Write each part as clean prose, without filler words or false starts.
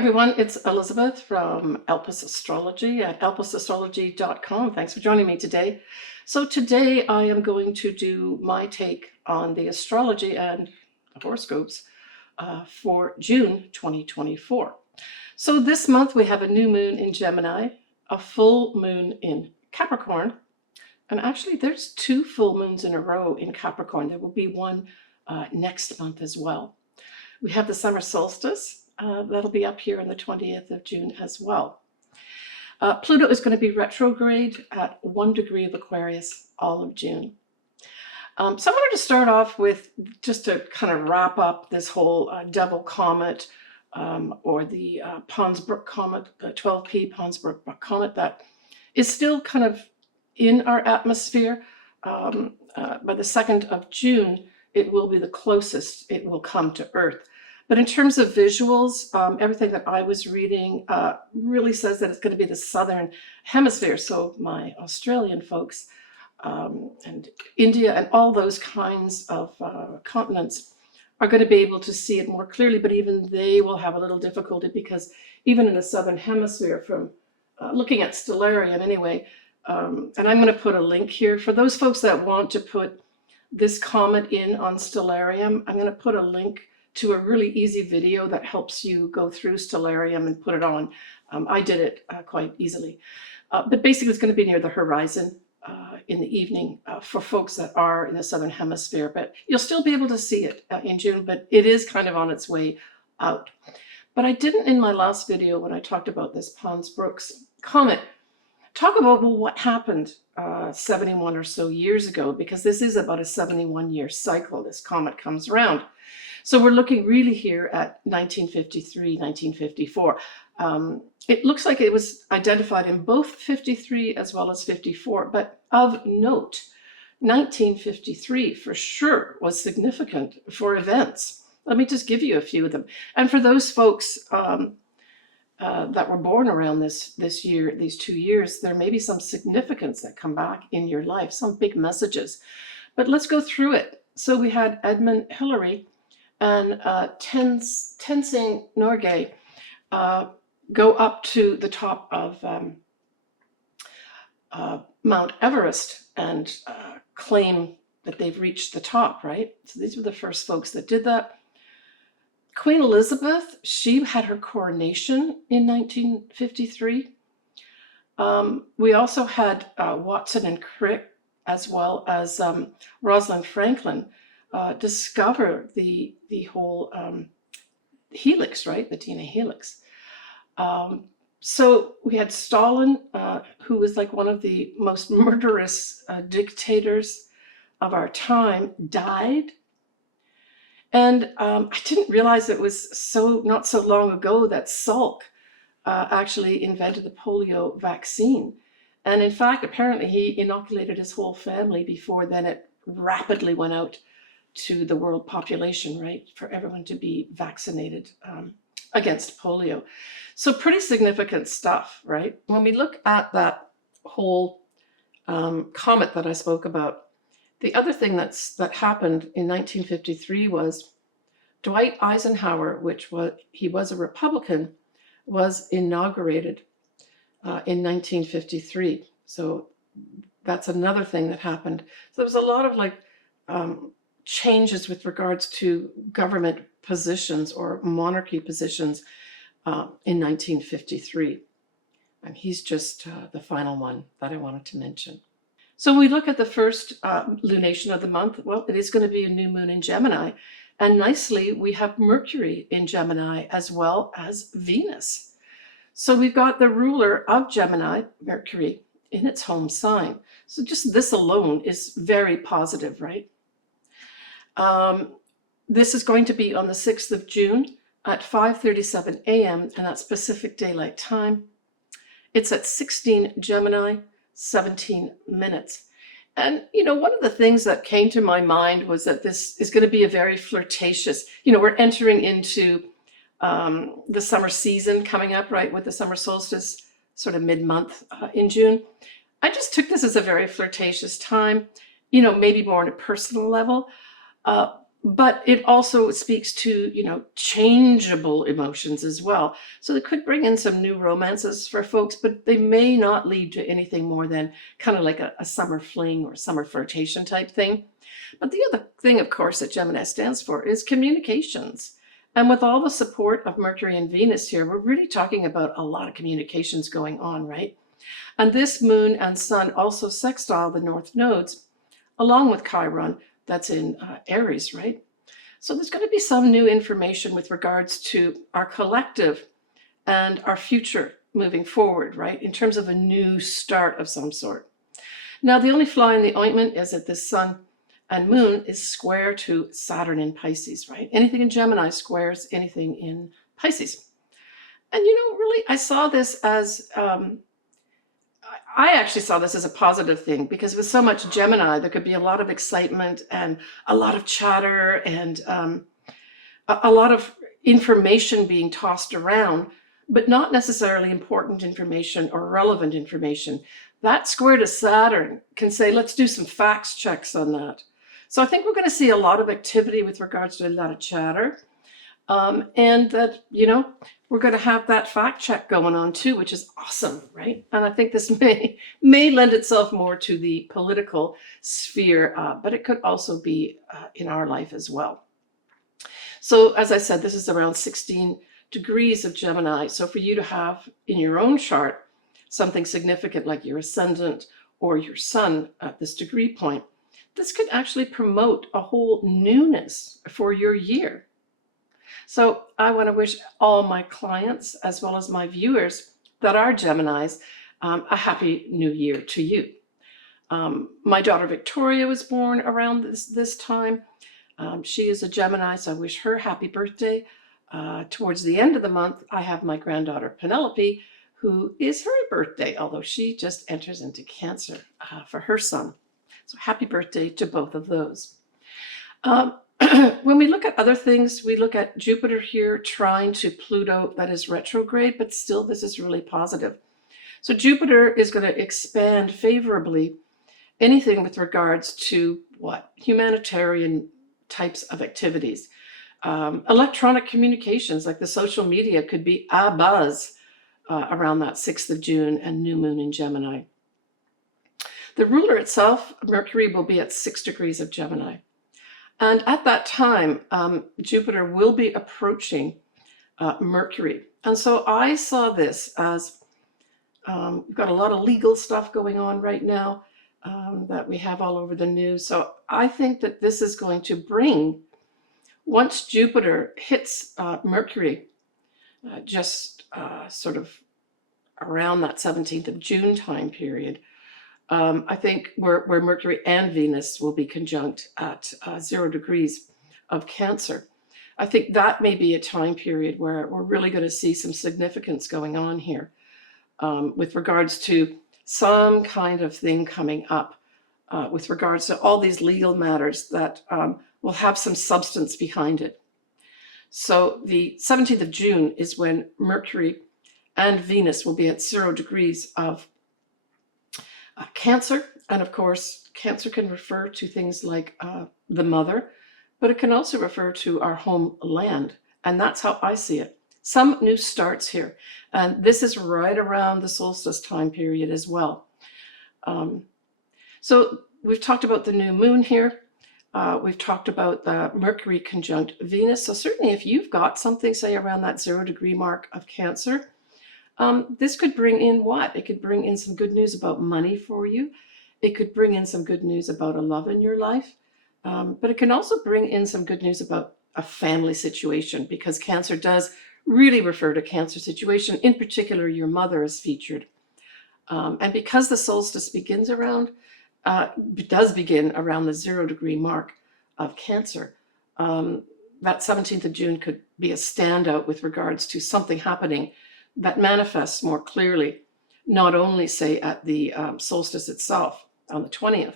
everyone, it's Elizabeth from Elpis Astrology at elpisastrology.com. Thanks for joining me today. So today I am going to do my take on the astrology and the horoscopes for June 2024. So this month we have a new moon in Gemini, a full moon in Capricorn, and actually there's 2 full moons in a row in Capricorn. There will be one next month as well. We have the summer solstice. That'll be up here on the 20th of June as well. Pluto is going to be retrograde at 1 degree of Aquarius all of June. So I wanted to start off with, just to kind of wrap up this whole devil comet or the Pons Brooks comet, the 12P Pons Brooks comet that is still kind of in our atmosphere. By the 2nd of June, it will be the closest it will come to Earth. But in terms of visuals, everything that I was reading really says that it's going to be the Southern Hemisphere. So my Australian folks and India and all those kinds of continents are going to be able to see it more clearly, but even they will have a little difficulty because even in the Southern Hemisphere, from looking at stellarium anyway, and I'm going to put a link here for those folks that want to put this comet in on stellarium. I'm going to put a link to a really easy video that helps you go through stellarium and put it on. I did it quite easily. But basically it's going to be near the horizon in the evening for folks that are in the Southern Hemisphere. But you'll still be able to see it in June, but it is kind of on its way out. But I didn't, in my last video when I talked about this Pons Brooks comet, talk about, well, what happened 71 or so years ago, because this is about a 71-year cycle. This comet comes around. So we're looking really here at 1953, 1954. It looks like it was identified in both 53 as well as 54, but of note, 1953 for sure was significant for events. Let me just give you a few of them. And for those folks that were born around this year, these 2 years, there may be some significance that come back in your life, some big messages. But let's go through it. So we had Edmund Hillary and Tenzing Norgay go up to the top of Mount Everest and claim that they've reached the top, right? So these were the first folks that did that. Queen Elizabeth, she had her coronation in 1953. We also had Watson and Crick, as well as Rosalind Franklin, discover the whole helix, right? The DNA helix. So we had Stalin, who was like one of the most murderous dictators of our time, died. And I didn't realize it was not so long ago that Salk actually invented the polio vaccine. And in fact, apparently he inoculated his whole family before then it rapidly went out to the world population, right? For everyone to be vaccinated against polio. So pretty significant stuff, right? When we look at that whole comet that I spoke about, the other thing that happened in 1953 was Dwight Eisenhower, he was a Republican, was inaugurated in 1953. So that's another thing that happened. So there was a lot of changes with regards to government positions or monarchy positions in 1953. And he's just the final one that I wanted to mention. So when we look at the first lunation of the month, well, it is going to be a new moon in Gemini. And nicely, we have Mercury in Gemini as well as Venus. So we've got the ruler of Gemini, Mercury, in its home sign. So just this alone is very positive, right? This is going to be on the 6th of June at 5:37 a.m. and that's Pacific Daylight Time. It's at 16 Gemini, 17 minutes. And, one of the things that came to my mind was that this is going to be a very flirtatious, we're entering into the summer season coming up, right, with the summer solstice, sort of mid-month in June. I just took this as a very flirtatious time, maybe more on a personal level. But it also speaks to, changeable emotions as well. So it could bring in some new romances for folks, but they may not lead to anything more than kind of like a summer fling or summer flirtation type thing. But the other thing, of course, that Gemini stands for is communications. And with all the support of Mercury and Venus here, we're really talking about a lot of communications going on, right? And this moon and sun also sextile the north nodes, along with Chiron, that's in Aries, right? So there's going to be some new information with regards to our collective and our future moving forward, right? In terms of a new start of some sort. Now, the only fly in the ointment is that this sun and moon is square to Saturn in Pisces, right? Anything in Gemini squares anything in Pisces. And really, I saw this as I actually saw this as a positive thing, because with so much Gemini, there could be a lot of excitement and a lot of chatter and a lot of information being tossed around, but not necessarily important information or relevant information. That square to Saturn can say, let's do some facts checks on that. So I think we're going to see a lot of activity with regards to a lot of chatter. And that, we're going to have that fact check going on too, which is awesome, right? And I think this may lend itself more to the political sphere, but it could also be in our life as well. So as I said, this is around 16 degrees of Gemini. So for you to have in your own chart something significant like your ascendant or your sun at this degree point, this could actually promote a whole newness for your year. So I want to wish all my clients, as well as my viewers that are Geminis, a happy new year to you. My daughter Victoria was born around this time. She is a Gemini, so I wish her happy birthday. Towards the end of the month, I have my granddaughter Penelope, who is her birthday, although she just enters into Cancer for her son. So happy birthday to both of those. When we look at other things, we look at Jupiter here trying to Pluto, that is retrograde, but still this is really positive. So Jupiter is going to expand favorably anything with regards to what? Humanitarian types of activities. Electronic communications, like the social media, could be abuzz around that 6th of June and new moon in Gemini. The ruler itself, Mercury, will be at 6 degrees of Gemini. And at that time, Jupiter will be approaching Mercury. And so I saw this as we've got a lot of legal stuff going on right now that we have all over the news. So I think that this is going to bring, once Jupiter hits Mercury, just sort of around that 17th of June time period, I think where Mercury and Venus will be conjunct at 0 degrees of Cancer. I think that may be a time period where we're really going to see some significance going on here with regards to some kind of thing coming up with regards to all these legal matters that will have some substance behind it. So the 17th of June is when Mercury and Venus will be at 0 degrees of Cancer. And of course, Cancer can refer to things like the mother, but it can also refer to our homeland. And that's how I see it. Some new starts here. And this is right around the solstice time period as well. So we've talked about the new moon here. We've talked about the Mercury conjunct Venus. So certainly if you've got something, say, around that 0 degree mark of Cancer, this could bring in what? It could bring in some good news about money for you. It could bring in some good news about a love in your life. But it can also bring in some good news about a family situation, because Cancer does really refer to Cancer situation. In particular, your mother is featured. And because the solstice does begin around the 0 degree mark of Cancer, that 17th of June could be a standout with regards to something happening that manifests more clearly, not only, say, at the solstice itself on the 20th,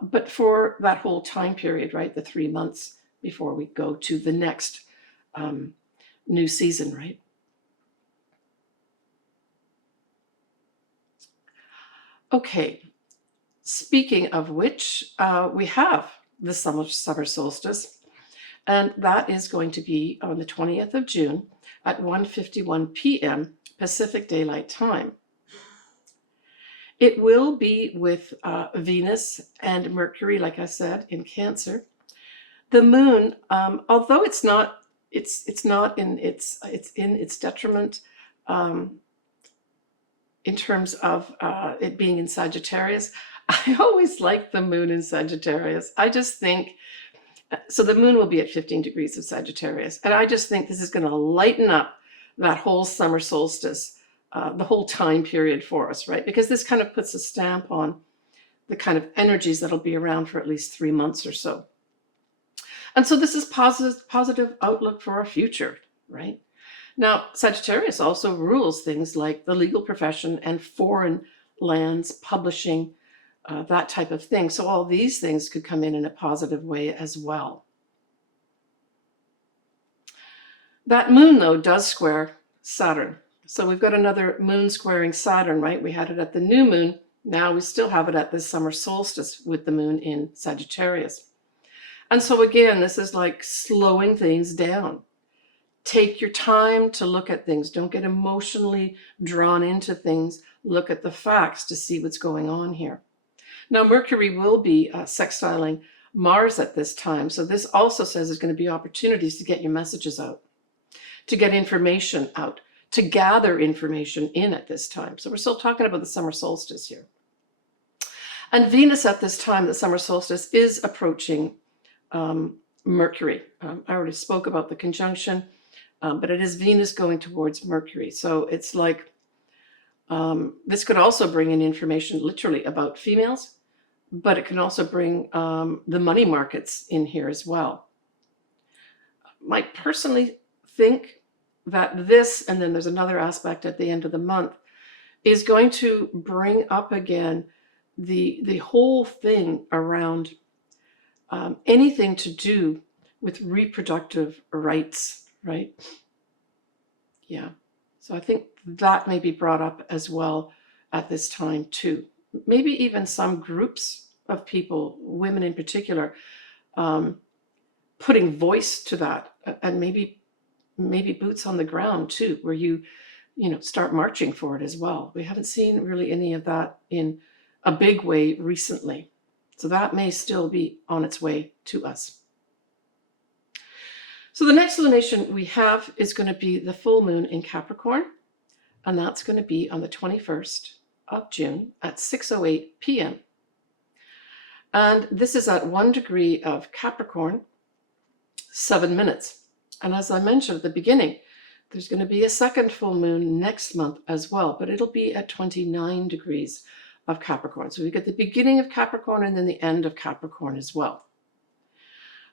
but for that whole time period, right? The 3 months before we go to the next new season, right? Okay, speaking of which, we have the summer solstice. And that is going to be on the 20th of June at 1:51 p.m. Pacific Daylight Time. It will be with Venus and Mercury, like I said, in Cancer. The moon, although it's not in its detriment in terms of it being in Sagittarius. I always like the moon in Sagittarius. I just think, so the moon will be at 15 degrees of Sagittarius. And I just think this is going to lighten up that whole summer solstice, the whole time period for us, right? Because this kind of puts a stamp on the kind of energies that'll be around for at least 3 months or so. And so this is positive outlook for our future, right? Now, Sagittarius also rules things like the legal profession and foreign lands, publishing, that type of thing. So all these things could come in a positive way as well. That moon, though, does square Saturn. So we've got another moon squaring Saturn, right? We had it at the new moon. Now we still have it at the summer solstice with the moon in Sagittarius. And so again, this is like slowing things down. Take your time to look at things. Don't get emotionally drawn into things. Look at the facts to see what's going on here. Now, Mercury will be sextiling Mars at this time. So this also says there's going to be opportunities to get your messages out, to get information out, to gather information in at this time. So we're still talking about the summer solstice here. And Venus at this time, the summer solstice, is approaching Mercury. I already spoke about the conjunction, but it is Venus going towards Mercury. So it's like this could also bring in information literally about females, but it can also bring the money markets in here as well. I personally think that this, and then there's another aspect at the end of the month, is going to bring up again the whole thing around anything to do with reproductive rights, right? Yeah. So I think that may be brought up as well at this time too. Maybe even some groups of people, women in particular, putting voice to that, and maybe boots on the ground too, where you start marching for it as well. We haven't seen really any of that in a big way recently. So that may still be on its way to us. So the next lunation we have is going to be the full moon in Capricorn, and that's going to be on the 21st of June at 6:08 p.m. And this is at 1 degree of Capricorn, 7 minutes. And as I mentioned at the beginning, there's going to be a second full moon next month as well, but it'll be at 29 degrees of Capricorn. So we get the beginning of Capricorn and then the end of Capricorn as well.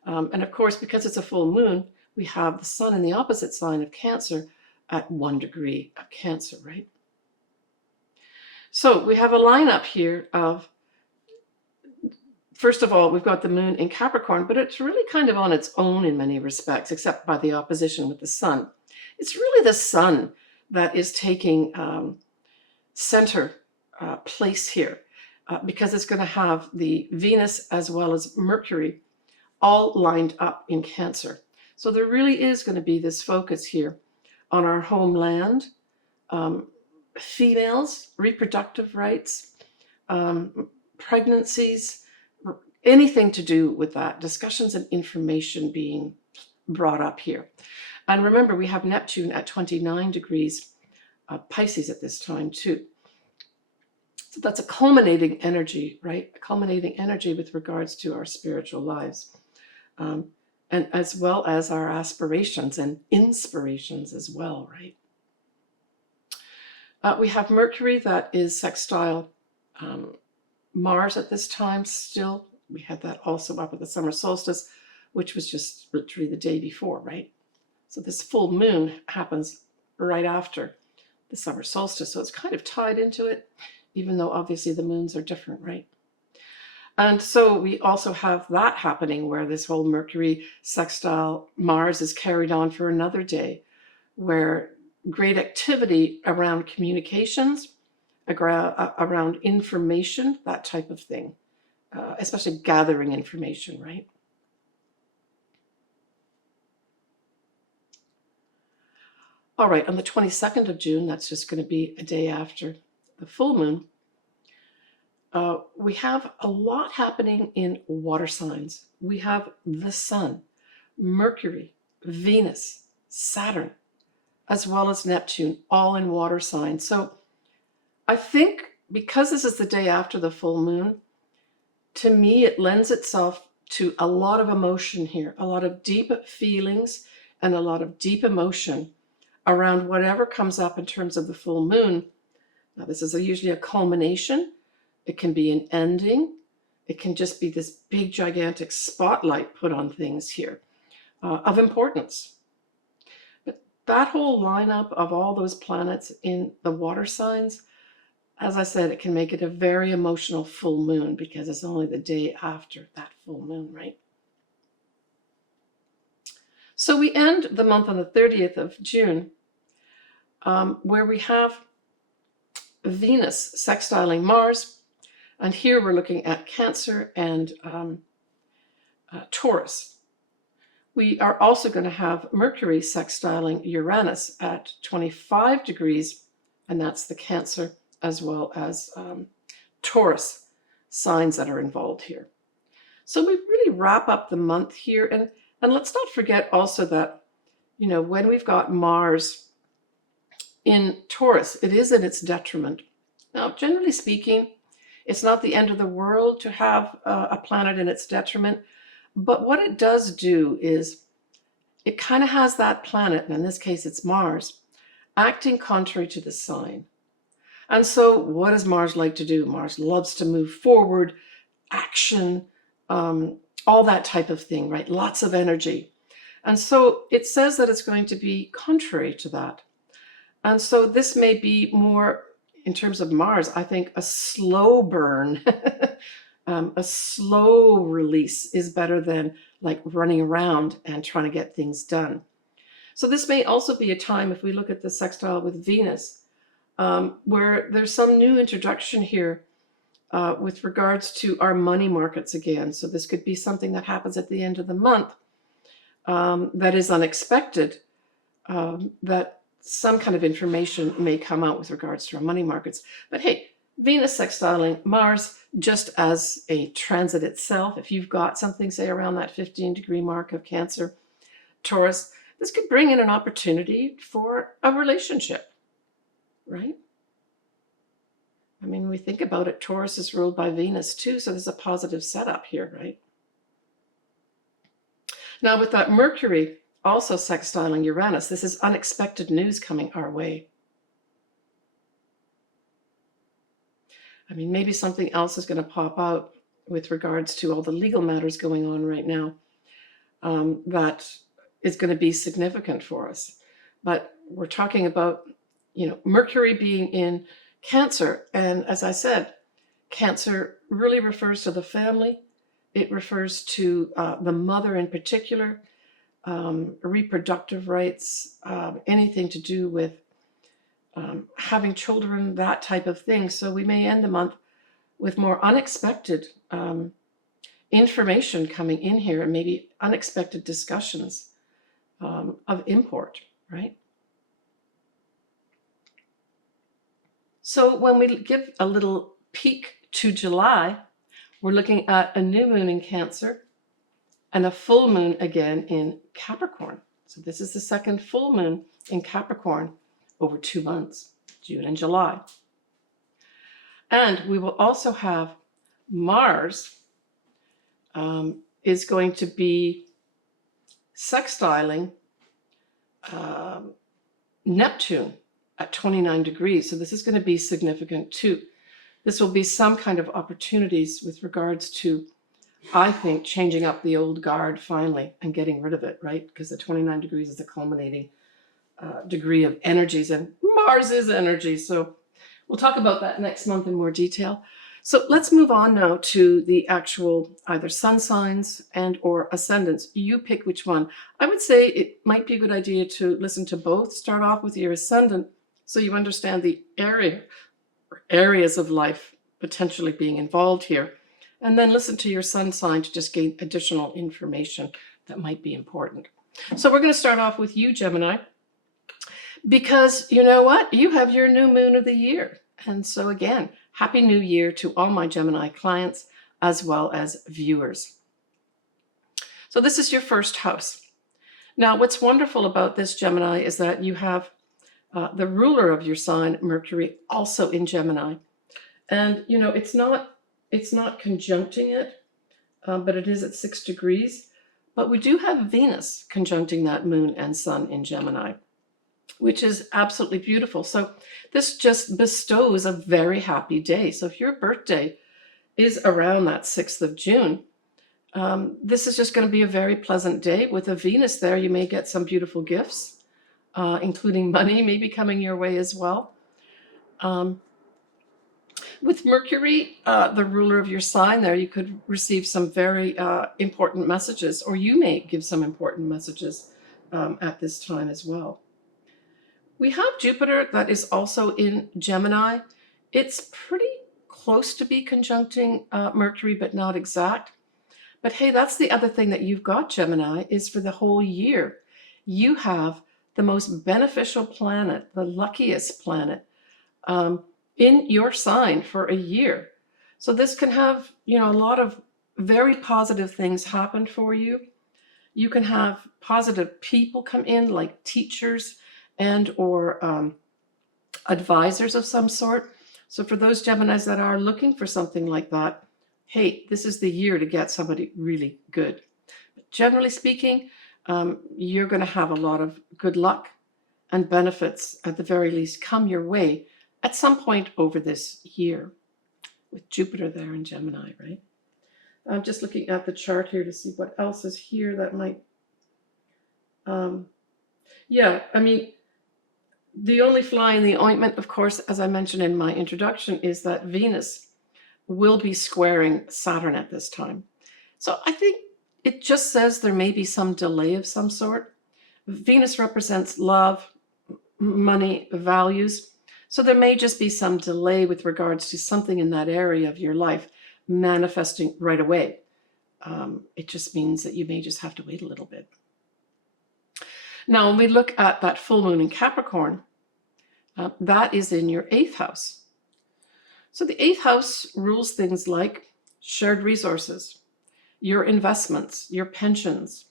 And of course, because it's a full moon, we have the sun in the opposite sign of Cancer at 1 degree of Cancer, right? So we have a lineup here of, first of all, we've got the moon in Capricorn, but it's really kind of on its own in many respects, except by the opposition with the sun. It's really the sun that is taking center place here, because it's going to have the Venus as well as Mercury all lined up in Cancer. So there really is going to be this focus here on our homeland, females, reproductive rights, pregnancies, anything to do with that, discussions and information being brought up here. And remember, we have Neptune at 29 degrees Pisces at this time too. So that's a culminating energy, right? A culminating energy with regards to our spiritual lives, and as well as our aspirations and inspirations as well, right? We have Mercury that is sextile Mars at this time still. We had that also up at the summer solstice, which was just literally the day before, right? So this full moon happens right after the summer solstice. So it's kind of tied into it, even though obviously the moons are different, right? And so we also have that happening where this whole Mercury sextile Mars is carried on for another day, where great activity around communications, around information, that type of thing, especially gathering information, right? All right, on the 22nd of June, that's just going to be a day after the full moon, we have a lot happening in water signs. We have the Sun, Mercury, Venus, Saturn, as well as Neptune, all in water signs. So I think because this is the day after the full moon, to me, it lends itself to a lot of emotion here, a lot of deep feelings and a lot of deep emotion around whatever comes up in terms of the full moon. Now, this is usually a culmination. It can be an ending. It can just be this big, gigantic spotlight put on things here of importance. But that whole lineup of all those planets in the water signs, as I said, it can make it a very emotional full moon because it's only the day after that full moon, right? So we end the month on the 30th of June, where we have Venus sextiling Mars. And here we're looking at Cancer and Taurus. We are also going to have Mercury sextiling Uranus at 25 degrees, and that's the Cancer as well as Taurus signs that are involved here. So we really wrap up the month here. And let's not forget also that, you know, when we've got Mars in Taurus, it is in its detriment. Now, generally speaking, it's not the end of the world to have a planet in its detriment. But what it does do is it kind of has that planet, and in this case it's Mars, acting contrary to the sign. And so what does Mars like to do? Mars loves to move forward, action, all that type of thing, right? Lots of energy. And so it says that it's going to be contrary to that. And so this may be more, in terms of Mars, I think a slow burn, a slow release is better than like running around and trying to get things done. So this may also be a time, if we look at the sextile with Venus, where there's some new introduction here with regards to our money markets again. So this could be something that happens at the end of the month that is unexpected, that some kind of information may come out with regards to our money markets. But hey, Venus sextiling Mars, just as a transit itself, if you've got something, say, around that 15-degree mark of Cancer, Taurus, this could bring in an opportunity for a relationship, right? I mean, when we think about it, Taurus is ruled by Venus too, so there's a positive setup here, right? Now, with that Mercury also sextiling Uranus, this is unexpected news coming our way. I mean, maybe something else is going to pop out with regards to all the legal matters going on right now that is going to be significant for us. But we're talking about, you know, Mercury being in Cancer. And as I said, Cancer really refers to the family. It refers to the mother in particular, reproductive rights, anything to do with having children, that type of thing. So we may end the month with more unexpected information coming in here, and maybe unexpected discussions of import, right? So when we give a little peek to July, we're looking at a new moon in Cancer and a full moon again in Capricorn. So this is the second full moon in Capricorn over 2 months, June and July. And we will also have Mars is going to be sextiling Neptune at 29 degrees. So this is going to be significant too. This will be some kind of opportunities with regards to, I think, changing up the old guard finally and getting rid of it, right? Because the 29 degrees is the culminating degree of energies, and Mars is energy. So we'll talk about that next month in more detail. So let's move on now to the actual either sun signs and or ascendants. You pick which one. I would say it might be a good idea to listen to both. Start off with your ascendant so you understand the areas of life potentially being involved here. And then listen to your sun sign to just gain additional information that might be important. So we're going to start off with you, Gemini. Because you know what? You have your new moon of the year. And so again, Happy New Year to all my Gemini clients as well as viewers. So this is your first house. Now, what's wonderful about this, Gemini, is that you have the ruler of your sign, Mercury, also in Gemini. And, you know, it's not conjuncting it, but it is at 6 degrees. But we do have Venus conjuncting that moon and sun in Gemini, which is absolutely beautiful. So this just bestows a very happy day. So if your birthday is around that 6th of June, this is just going to be a very pleasant day. With a Venus there, you may get some beautiful gifts, including money maybe coming your way as well. With Mercury, the ruler of your sign there, you could receive some very important messages, or you may give some important messages at this time as well. We have Jupiter that is also in Gemini. It's pretty close to be conjuncting Mercury, but not exact. But hey, that's the other thing that you've got, Gemini, is for the whole year. You have the most beneficial planet, the luckiest planet, in your sign for a year. So this can have, you know, a lot of very positive things happen for you. You can have positive people come in, like teachers and or advisors of some sort. So for those Geminis that are looking for something like that, hey, this is the year to get somebody really good. But generally speaking, you're going to have a lot of good luck and benefits, at the very least, come your way at some point over this year, with Jupiter there in Gemini, right? I'm just looking at the chart here to see what else is here that might... yeah, I mean, the only fly in the ointment, of course, as I mentioned in my introduction, is that Venus will be squaring Saturn at this time. So I think it just says there may be some delay of some sort. Venus represents love, money, values. So there may just be some delay with regards to something in that area of your life manifesting right away. It just means that you may just have to wait a little bit. Now, when we look at that full moon in Capricorn, that is in your 8th house. So the 8th house rules things like shared resources, your investments, your pensions.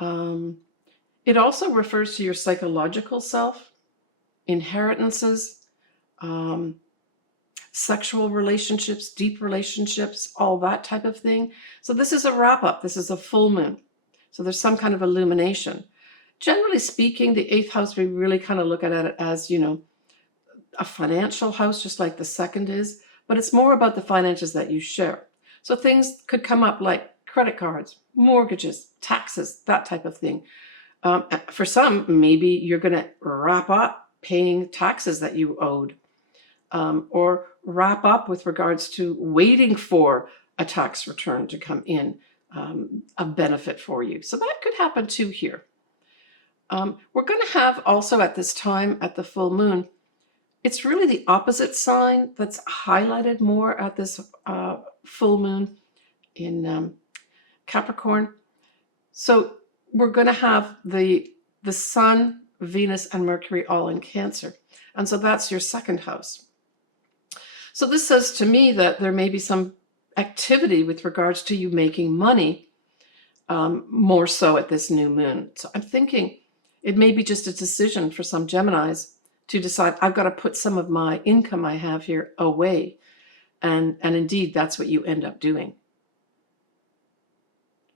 It also refers to your psychological self, inheritances, sexual relationships, deep relationships, all that type of thing. So this is a wrap up. This is a full moon. So there's some kind of illumination. Generally speaking, the 8th house, we really kind of look at it as, you know, a financial house, just like the 2nd is, but it's more about the finances that you share. So things could come up like credit cards, mortgages, taxes, that type of thing. For some, maybe you're going to wrap up paying taxes that you owed, or wrap up with regards to waiting for a tax return to come in, a benefit for you. So that could happen too here. We're going to have also at this time, at the full moon, it's really the opposite sign that's highlighted more at this full moon in Capricorn. So we're going to have the Sun, Venus, and Mercury all in Cancer. And so that's your 2nd house. So this says to me that there may be some activity with regards to you making money, more so at this new moon. So I'm thinking it may be just a decision for some Geminis to decide, I've got to put some of my income I have here away. And indeed, that's what you end up doing.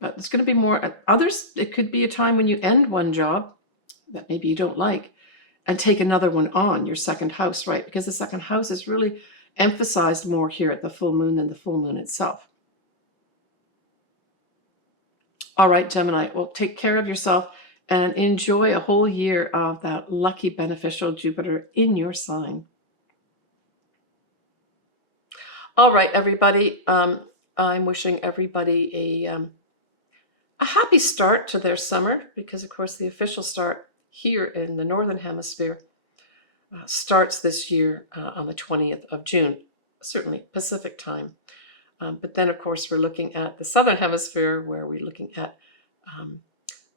But there's going to be more. Others, it could be a time when you end one job that maybe you don't like and take another one on, your 2nd house, right? Because the 2nd house is really emphasized more here at the full moon than the full moon itself. All right, Gemini, well, take care of yourself and enjoy a whole year of that lucky, beneficial Jupiter in your sign. All right, everybody. I'm wishing everybody a happy start to their summer, because, of course, the official start here in the Northern Hemisphere starts this year on the 20th of June, certainly Pacific time. But then, of course, we're looking at the Southern Hemisphere, where we're looking at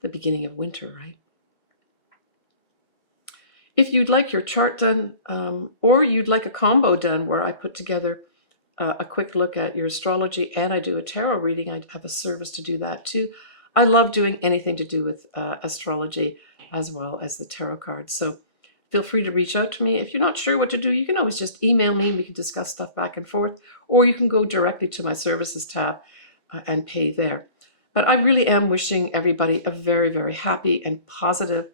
the beginning of winter, right? If you'd like your chart done, or you'd like a combo done where I put together a quick look at your astrology and I do a tarot reading, I have a service to do that too. I love doing anything to do with astrology as well as the tarot cards. So feel free to reach out to me. If you're not sure what to do, you can always just email me and we can discuss stuff back and forth, or you can go directly to my services tab and pay there. But I really am wishing everybody a very, very happy and positive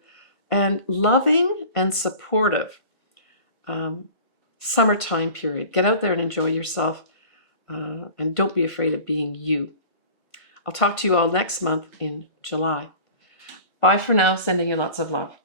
and loving and supportive summertime period. Get out there and enjoy yourself, and don't be afraid of being you. I'll talk to you all next month in July. Bye for now, sending you lots of love.